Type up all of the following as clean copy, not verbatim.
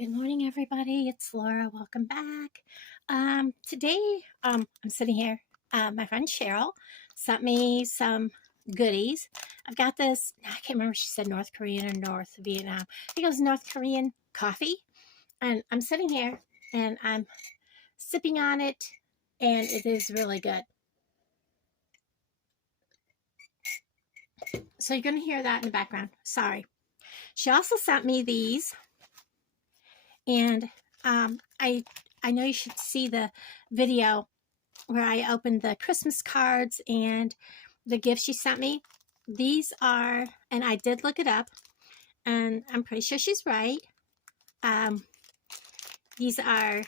Good morning, everybody. It's Laura. Welcome back. Today, I'm sitting here. My friend Cheryl sent me some goodies. I've got this, I can't remember if she said North Korean or North Vietnam. I think it was North Korean coffee. And I'm sitting here and I'm sipping on it, and it is really good. So you're going to hear that in the background. Sorry. She also sent me these. And I know you should see the video where I opened the Christmas cards and the gifts she sent me. These are, and I did look it up, and I'm pretty sure she's right. These are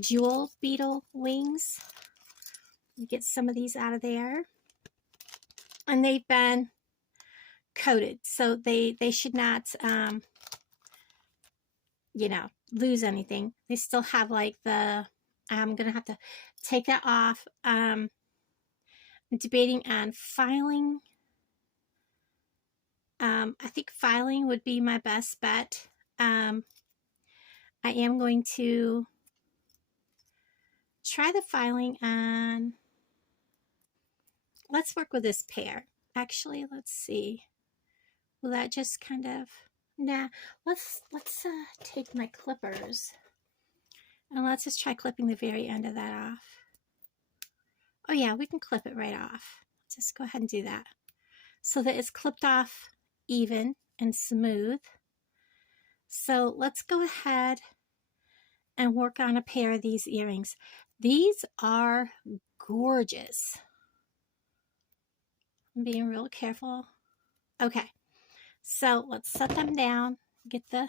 jewel beetle wings. You get some of these out of there. And they've been coated, so they should not lose anything. They still have like the, I'm gonna have to take that off. I'm debating on filing. I think filing would be my best bet. I am going to try the filing on, let's work with this pair. Actually, let's see. Will that just kind of, nah, let's take my clippers and let's just try clipping the very end of that off. Oh yeah, we can clip it right off. Just go ahead and do that so that it's clipped off even and smooth. So let's go ahead and work on a pair of these earrings. These are gorgeous. I'm being real careful. Okay, so let's set them down, get the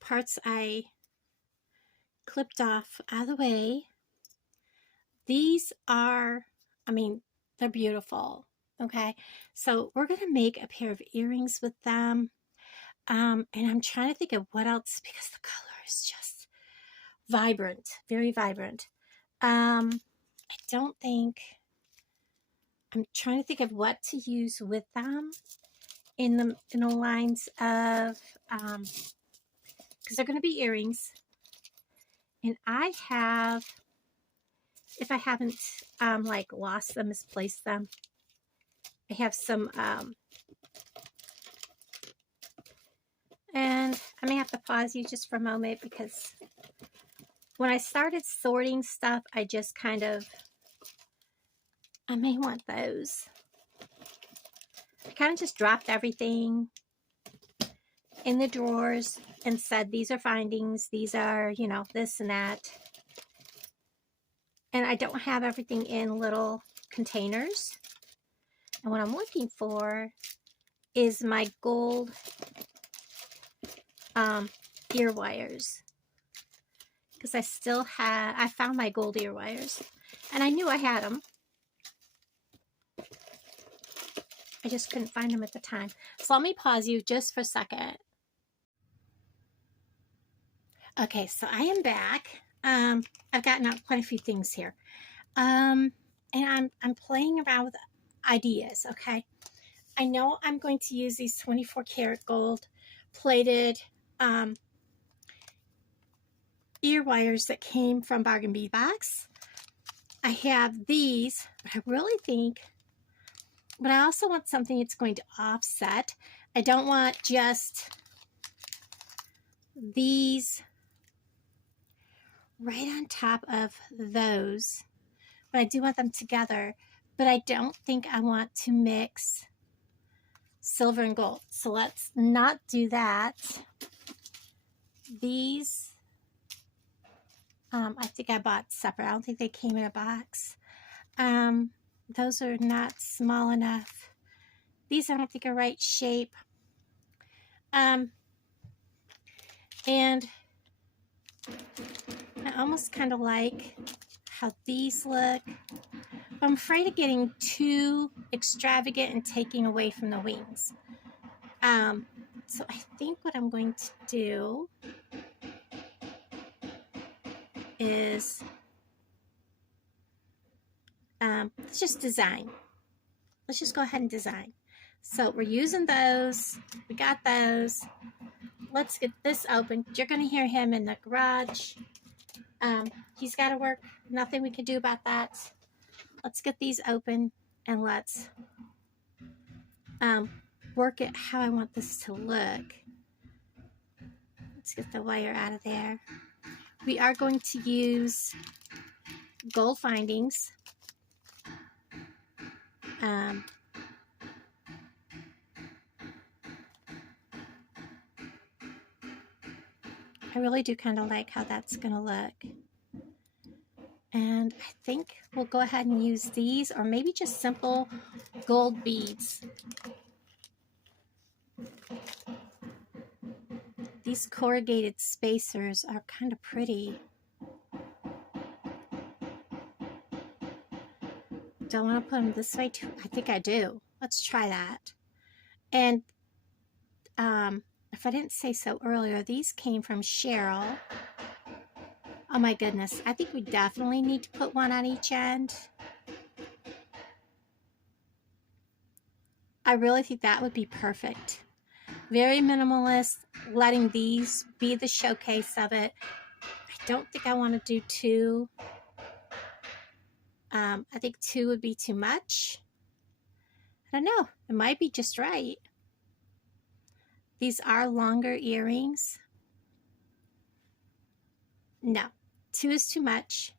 parts I clipped off out of the way. These are, I mean, they're beautiful. Okay, so we're going to make a pair of earrings with them. And I'm trying to think of what else, because the color is just vibrant, very vibrant. I don't think, I'm trying to think of what to use with them in the lines of, because they're going to be earrings. And I have, if I haven't like lost them, misplaced them, I have some, and I may have to pause you just for a moment, because when I started sorting stuff, I just kind of, I may want those. I kind of just dropped everything in the drawers and said, these are findings, these are, you know, this and that. And I don't have everything in little containers. And what I'm looking for is my gold ear wires, because I still had, I found my gold ear wires and I knew I had them. I just couldn't find them at the time. So let me pause you just for a second. Okay, so I am back. I've gotten out quite a few things here. And I'm playing around with ideas, okay? I know I'm going to use these 24 karat gold plated ear wires that came from Bargain Bee Box. I have these, but I really think, but I also want something that's going to offset. I don't want just these right on top of those, but I do want them together. But I don't think I want to mix silver and gold. So let's not do that. These, I think I bought separate. I don't think they came in a box. Those are not small enough. These I don't think are right shape. And I almost kind of like how these look. I'm afraid of getting too extravagant and taking away from the wings. So I think what I'm going to do is let's just design. Let's just go ahead and design. So we're using those. We got those. let's get this open. You're going to hear him in the garage. He's got to work. Nothing we can do about that. Let's get these open and let's work it how I want this to look. Let's get the wire out of there. We are going to use gold findings. I really do kind of like how that's going to look. And I think we'll go ahead and use these, or maybe just simple gold beads. These corrugated spacers are kind of pretty. Do I want to put them this way too? I think I do. Let's try that. And if I didn't say so earlier, these came from Cheryl. Oh my goodness. I think we definitely need to put one on each end. I really think that would be perfect. Very minimalist, letting these be the showcase of it. I don't think I want to do two. I think two would be too much. I don't know. It might be just right. These are longer earrings. No, two is too much.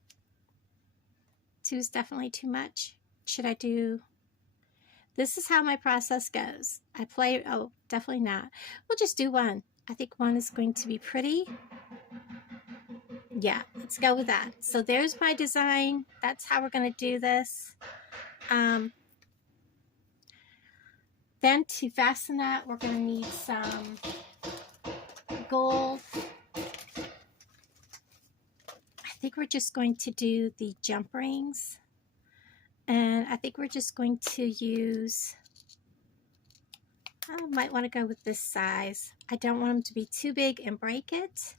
Two is definitely too much. Should I do... This is how my process goes. I play... Oh, definitely not. We'll just do one. I think one is going to be pretty. Yeah, let's go with that. So there's my design. That's how we're going to do this. Then to fasten that, we're going to need some gold. I think we're just going to do the jump rings. And I think we're just going to use, I might want to go with this size. I don't want them to be too big and break it,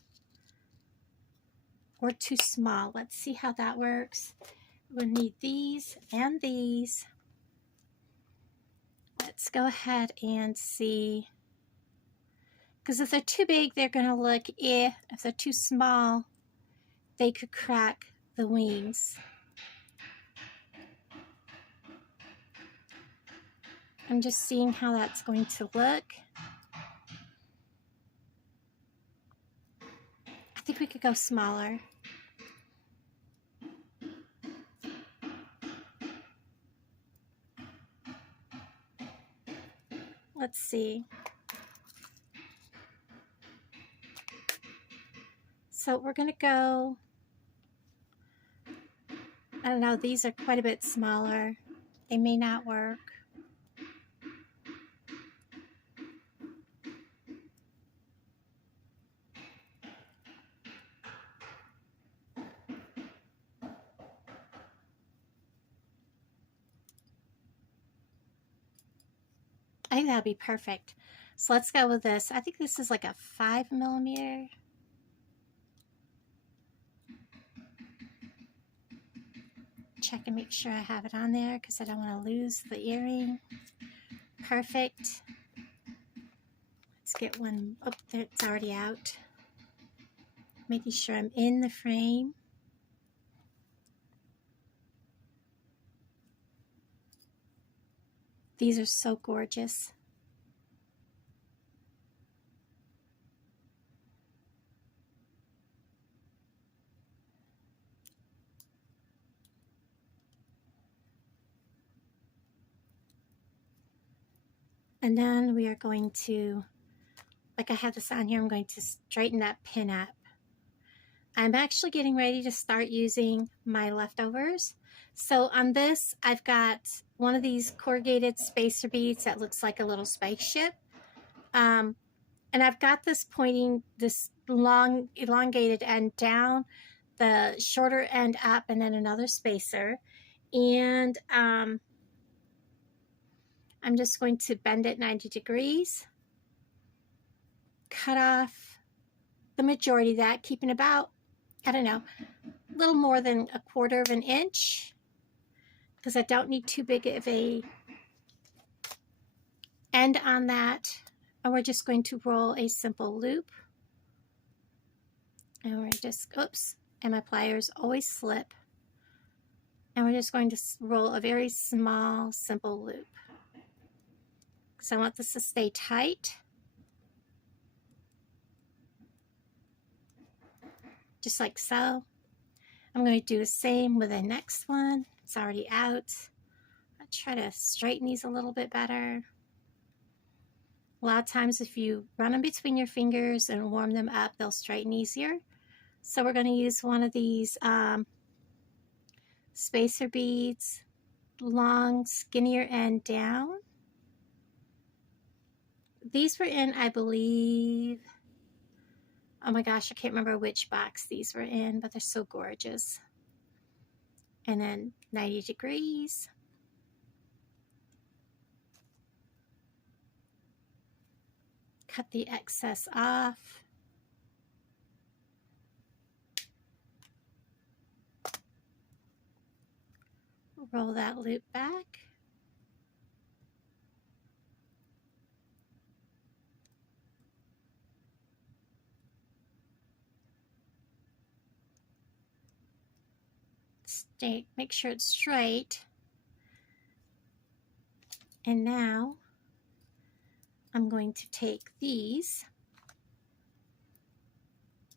or too small. Let's see how that works. We'll need these and these. Let's go ahead and see. Because if they're too big, they're going to look eh. If they're too small, they could crack the wings. I'm just seeing how that's going to look. I think we could go smaller. Let's see. So we're going to go, I don't know, these are quite a bit smaller. They may not work. I think that'd be perfect. So let's go with this. I think this is like a 5mm. Check and make sure I have it on there because I don't want to lose the earring. Perfect. Let's get one. Oh, there, it's already out. Making sure I'm in the frame. These are so gorgeous. And then we are going to, like I have this on here, I'm going to straighten that pin up. I'm actually getting ready to start using my leftovers. So on this, I've got one of these corrugated spacer beads that looks like a little spaceship. And I've got this pointing, this long elongated end down, the shorter end up, and then another spacer. And I'm just going to bend it 90 degrees, cut off the majority of that, keeping about, I don't know, a little more than 1/4 of an inch, because I don't need too big of a end on that. And we're just going to roll a simple loop. And we're just, oops, and my pliers always slip. And we're just going to roll a very small, simple loop. Because I want this to stay tight. Just like so. I'm going to do the same with the next one. It's already out. I'll try to straighten these a little bit better. A lot of times if you run them between your fingers and warm them up, they'll straighten easier. So we're going to use one of these spacer beads, long, skinnier end down. These were in, I believe, oh my gosh, I can't remember which box these were in, but they're so gorgeous. And then 90 degrees. Cut the excess off. Roll that loop back. Make sure it's straight. And now I'm going to take these,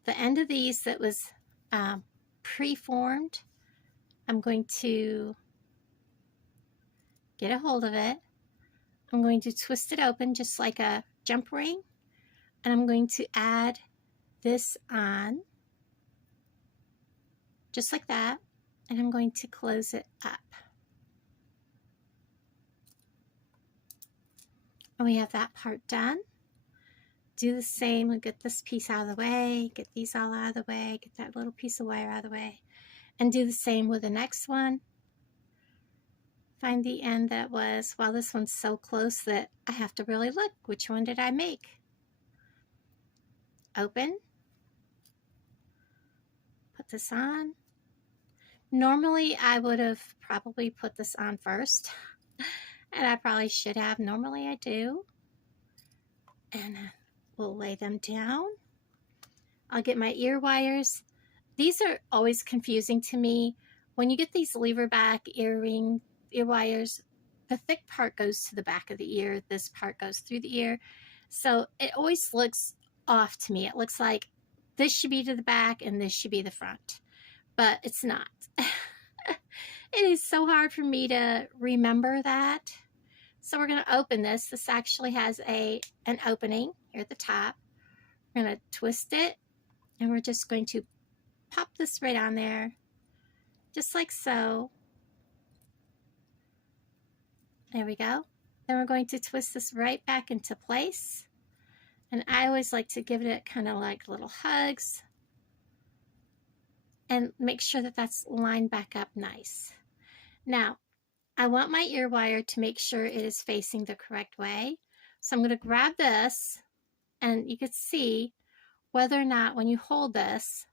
the end of these that was pre-formed, I'm going to get a hold of it. I'm going to twist it open just like a jump ring, and I'm going to add this on just like that, and I'm going to close it up. And we have that part done. Do the same. We'll get this piece out of the way, get these all out of the way, get that little piece of wire out of the way, and do the same with the next one. Find the end that was, well, this one's so close that I have to really look. Which one did I make? Open. Put this on. Normally, I would have probably put this on first, and I probably should have. Normally, I do. And we'll lay them down. I'll get my ear wires. These are always confusing to me. When you get these lever back ear wires, the thick part goes to the back of the ear. This part goes through the ear. So it always looks off to me. It looks like this should be to the back and this should be the front, but it's not. It is so hard for me to remember that. So we're going to open this. This actually has an opening here at the top. We're going to twist it, and we're just going to pop this right on there, just like so. There we go. Then we're going to twist this right back into place. And I always like to give it kind of like little hugs and make sure that that's lined back up nice. Now, I want my ear wire to make sure it is facing the correct way. So I'm going to grab this, and you can see whether or not when you hold this,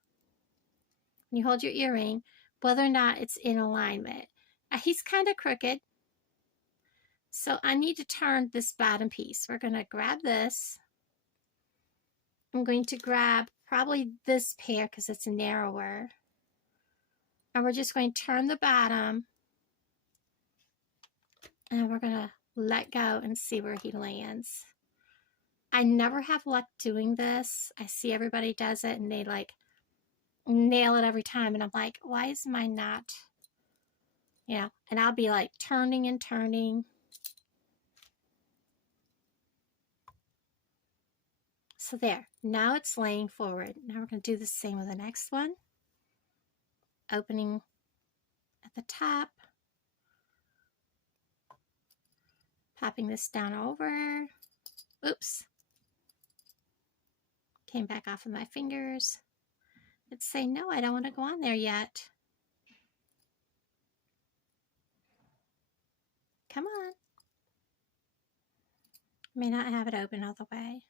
when you hold your earring, whether or not it's in alignment. He's kind of crooked, so I need to turn this bottom piece. We're going to grab this. I'm going to grab probably this pair because it's narrower. And we're just going to turn the bottom, and we're going to let go and see where he lands. I never have luck doing this. I see everybody does it and they like nail it every time, and I'm like, why is mine not? You know, and I'll be like turning and turning. So there, now it's laying forward. Now we're going to do the same with the next one. Opening at the top. Popping this down over. Oops. Came back off of my fingers. It's saying, no, I don't want to go on there yet. Come on. May not have it open all the way.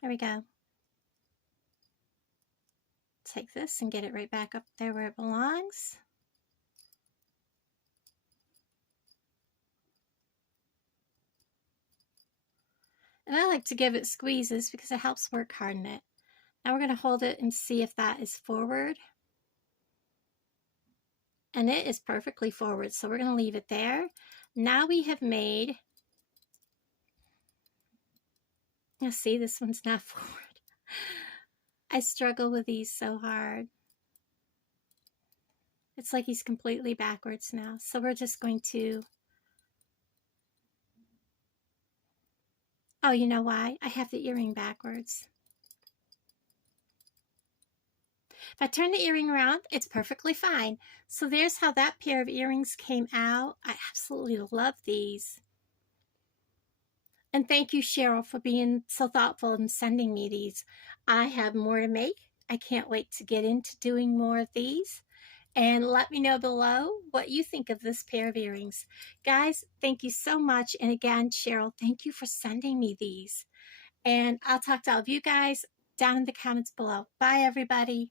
There we go. Take this and get it right back up there where it belongs. And I like to give it squeezes because it helps work harden it. Now we're going to hold it and see if that is forward. And it is perfectly forward, so we're going to leave it there. Now we have made, now see, this one's not forward. I struggle with these so hard. It's like he's completely backwards now. So we're just going to, oh, you know why? I have the earring backwards. If I turn the earring around, it's perfectly fine. So there's how that pair of earrings came out. I absolutely love these. And thank you, Cheryl, for being so thoughtful and sending me these. I have more to make. I can't wait to get into doing more of these. And let me know below what you think of this pair of earrings. Guys, thank you so much. And again, Cheryl, thank you for sending me these. And I'll talk to all of you guys down in the comments below. Bye, everybody.